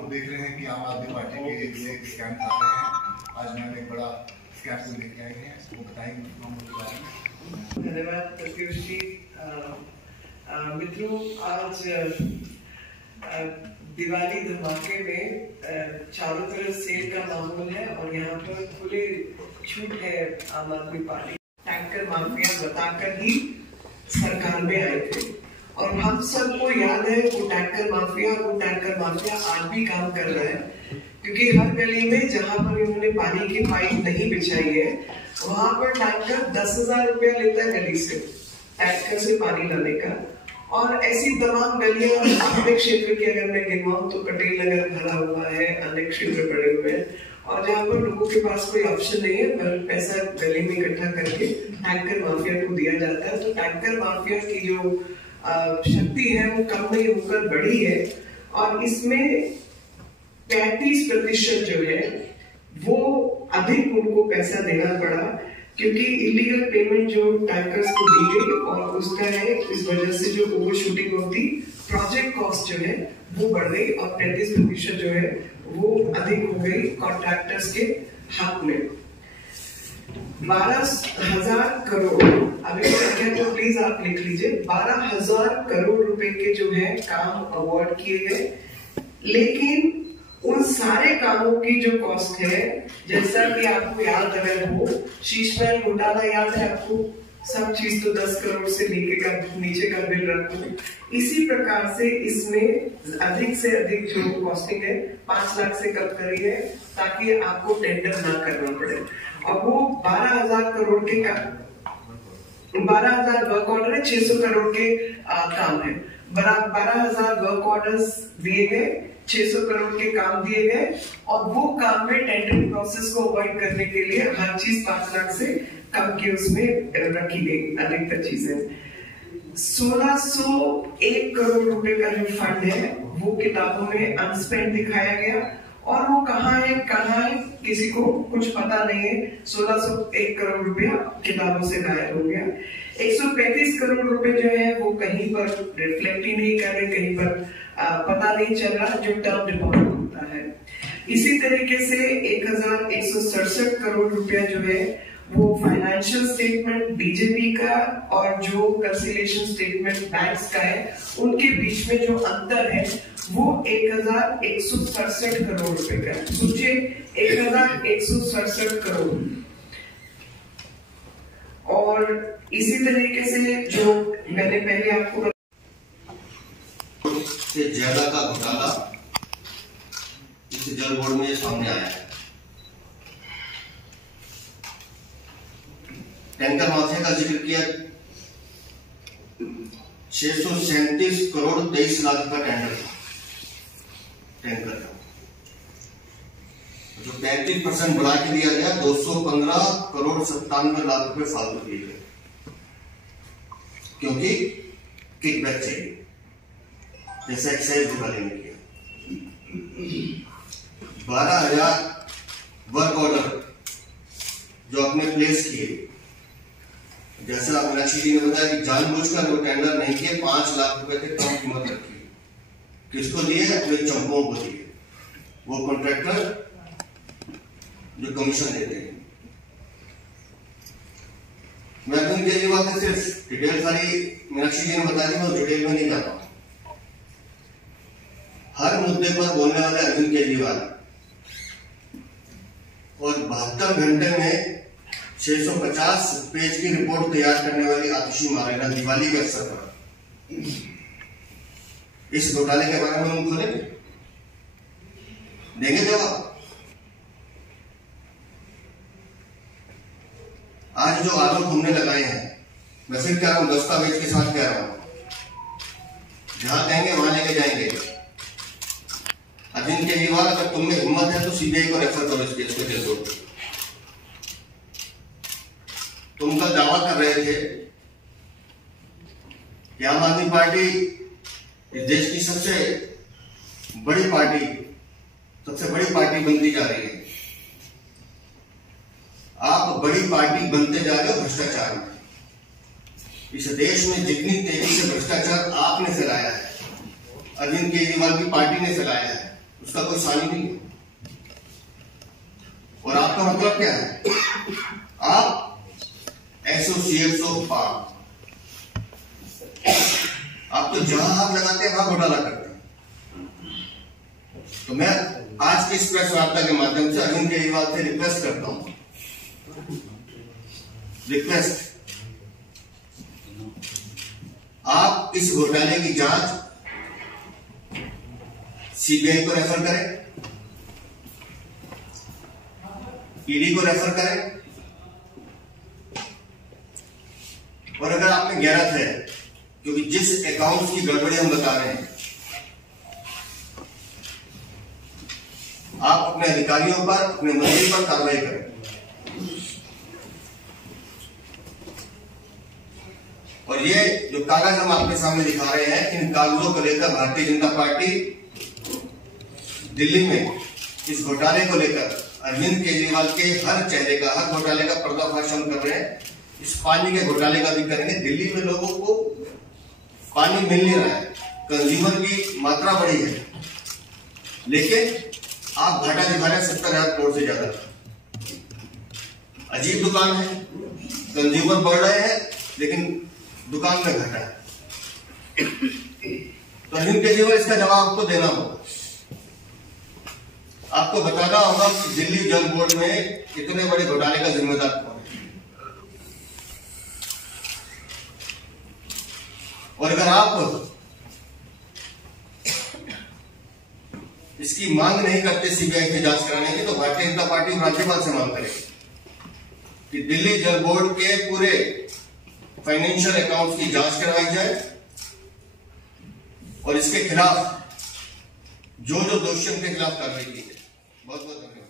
लोग देख रहे हैं कि आम आदमी पार्टी के लिए स्कैम कर रहे हैं। आज मैम एक बड़ा स्कैम को लेके आए हैं, वो बताएंगे उसके बारे में। धन्यवाद प्रत्युष जी। मित्रों, आज दिवाली धमाके में चारों तरफ सेल का माहौल है और यहाँ पर खुले छूट है। आम आदमी पार्टी टैंकर माफिया बताकर ही सरकार में आए थे और हम सबको याद है वो टैंकर माफिया आज भी काम कर रहा है, क्योंकि हर गली में जहां पर इन्होंने पानी की पाइप नहीं बिछाई है वहां पर टैंकर 10,000 रुपया लेता है गली से, टैंकर से पानी लाने का। और ऐसी तमाम गलियां अपने क्षेत्र की अगर मैं गिनवाऊं तो पटेल नगर भरा हुआ है, अन्य क्षेत्र पड़े हुए हैं और जहाँ पर लोगों के पास कोई ऑप्शन नहीं है पर पैसा गली में इकट्ठा करके टैंकर माफिया को दिया जाता है। तो टैंकर माफिया की जो शक्ति है वो कम नहीं होकर बढ़ी है और इसमें 35% जो है वो अधिक उनको पैसा देना पड़ा, क्योंकि इलीगल पेमेंट जो टैंकर्स को दी गई और उसका है इस वजह से जो ओवर शूटिंग होती प्रोजेक्ट कॉस्ट जो है वो बढ़ गई और 35% जो है वो अधिक हो गई कॉन्ट्रैक्टर्स के हाथ में। 12,000 करोड़, अभी तो प्लीज आप लिख लीजिए, 12,000 करोड़ रुपए के जो है काम अवार्ड किए गए, लेकिन उन सारे कामों की जो कॉस्ट है, जैसा कि आपको याद अगर हो, शीश महल घोटाला याद है आपको, सब चीज तो 10 करोड़ से नीचे का बिल रखो। इसी प्रकार से इसमें अधिक से अधिक जो कॉस्टिंग है 5 लाख से कम करी है ताकि आपको टेंडर ना करना पड़े। और वो 12,000 करोड़ के 12,000 वर्क ऑर्डर है, 600 करोड़ के काम है। 12,000 वर्क ऑर्डर्स दिए गए, 600 करोड़ के काम दिए गए और वो काम में टेंडरिंग प्रोसेस को अवॉइड करने के लिए हर चीज 5 लाख से कम की उसमें रखी गई अधिकतर चीजें। 1,601 करोड़ रुपए का जो फंड है वो किताबों में अनस्पेंड दिखाया गया और वो कहाँ है किसी को कुछ पता नहीं है। 1,601 करोड़ रुपया किताबों से गायब हो गया। 135 करोड़ रुपए जो है वो कहीं पर रिफ्लेक्ट ही नहीं कर रहे, कहीं पर पता नहीं चल रहा जो टर्म डिपॉजिट होता है। इसी तरीके से 1,167 करोड़ रुपया जो है वो फाइनेंशियल स्टेटमेंट बीजेपी का और जो कंसिलेशन स्टेटमेंट बैंक्स का है उनके बीच में जो अंतर है वो 1,167 करोड़ रुपए का है। सोचिए 1,167 करोड़। और इसी तरीके से जो मैंने पहले आपको से ज्यादा का घोटाला इस जल बोर्ड में सामने आया है। टैंकर माफिया का जिक्र किया, 637 करोड़ 23 लाख का टेंडर था टैंकर का, जो 35% बढ़ा के दिया गया, 215 करोड़ 97 लाख रुपए फालतू दिए गए, क्योंकि किकबैक चाहिए, जैसा एक्साइज दिवाली में किया। 12,000 वर्क ऑर्डर जो आपने प्लेस किए, जैसा मीनाक्षी जी ने बताया कि जानबूझकर वो टेंडर नहीं किए, 5 लाख रुपए से कम कीमत रखी। किसको दिए? अपने चंपों को दिए, वो कॉन्ट्रैक्टर जो कमीशन देते हैं। मैं अरविंद केजरीवाल से सिर्फ डिटेल सारी मीनाक्षी जी ने बता दी, मैं डिटेल में नहीं जाता हूं। हर मुद्दे पर बोलने वाले अरविंद केजरीवाल और 72 घंटे में 650 पेज की रिपोर्ट तैयार करने वाली आतिशी मारेगा दिवाली के अवसर पर। इस घोटाले के बारे में हम खोलेंगे, देंगे जवाब। आज जो आरोप हमने लगाए हैं, मैं फिर कह रहा हूं, दस्तावेज के साथ कह रहा हूं, जहां कहेंगे वहां लेके जाएंगे। अरविंद केजरीवाल, अगर तुम में हिम्मत है तो सीबीआई को रेफर करो इस केस को जेल कोर्ट। तुम कल दावा कर रहे थे कि आम आदमी पार्टी इस देश की सबसे बड़ी पार्टी बनती जा रही है। आप बड़ी पार्टी बनते जा रहे हो भ्रष्टाचार में। इस देश में जितनी तेजी से भ्रष्टाचार आपने फैलाया है, अरविंद केजरीवाल की पार्टी ने फैलाया है, उसका कोई सानी नहीं है। और आपका मतलब क्या है? आप एसोसिएट्स ऑफ पार्क, आप तो जहां हाथ लगाते हैं वहां घोटाला करते हैं। तो मैं आज की इस प्रेस वार्ता के माध्यम से अरविंद केजरीवाल से रिक्वेस्ट करता हूं, आप इस घोटाले की जांच सीबीआई को रेफर करें, ईडी को रेफर करें, और अगर आप में गैरत है, क्योंकि जिस अकाउंट्स की गड़बड़ी हम बता रहे हैं, आप अपने अधिकारियों पर, अपने मंत्री पर कार्रवाई करें। और ये जो कागज हम आपके सामने दिखा रहे हैं, इन कागजों को लेकर भारतीय जनता पार्टी दिल्ली में इस घोटाले को लेकर अरविंद केजरीवाल के हर चेहरे का, हर घोटाले का पर्दाफाश हम कर रहे हैं। इस पानी के घोटाले का भी करेंगे। दिल्ली में लोगों को पानी मिल नहीं रहा है, कंज्यूमर की मात्रा बढ़ी है, लेकिन आप घाटा दिखा रहे हैं 70,000 करोड़ से ज्यादा। अजीब दुकान है, कंज्यूमर बढ़ रहे हैं लेकिन दुकान में घाटा है। तो अरविंद केजरीवाल इसका जवाब आपको देना होगा। आपको बताना होगा कि दिल्ली जल बोर्ड में इतने बड़े घोटाले का जिम्मेदार कौन है। और अगर आप इसकी मांग नहीं करते सीबीआई की जांच कराने की, तो भारतीय जनता पार्टी राज्यपाल से मांग करेगी कि दिल्ली जल बोर्ड के पूरे फाइनेंशियल अकाउंट्स की जांच करवाई जाए और इसके खिलाफ जो दोषी उनके खिलाफ कार्रवाई की जाए। बहुत बहुत धन्यवाद।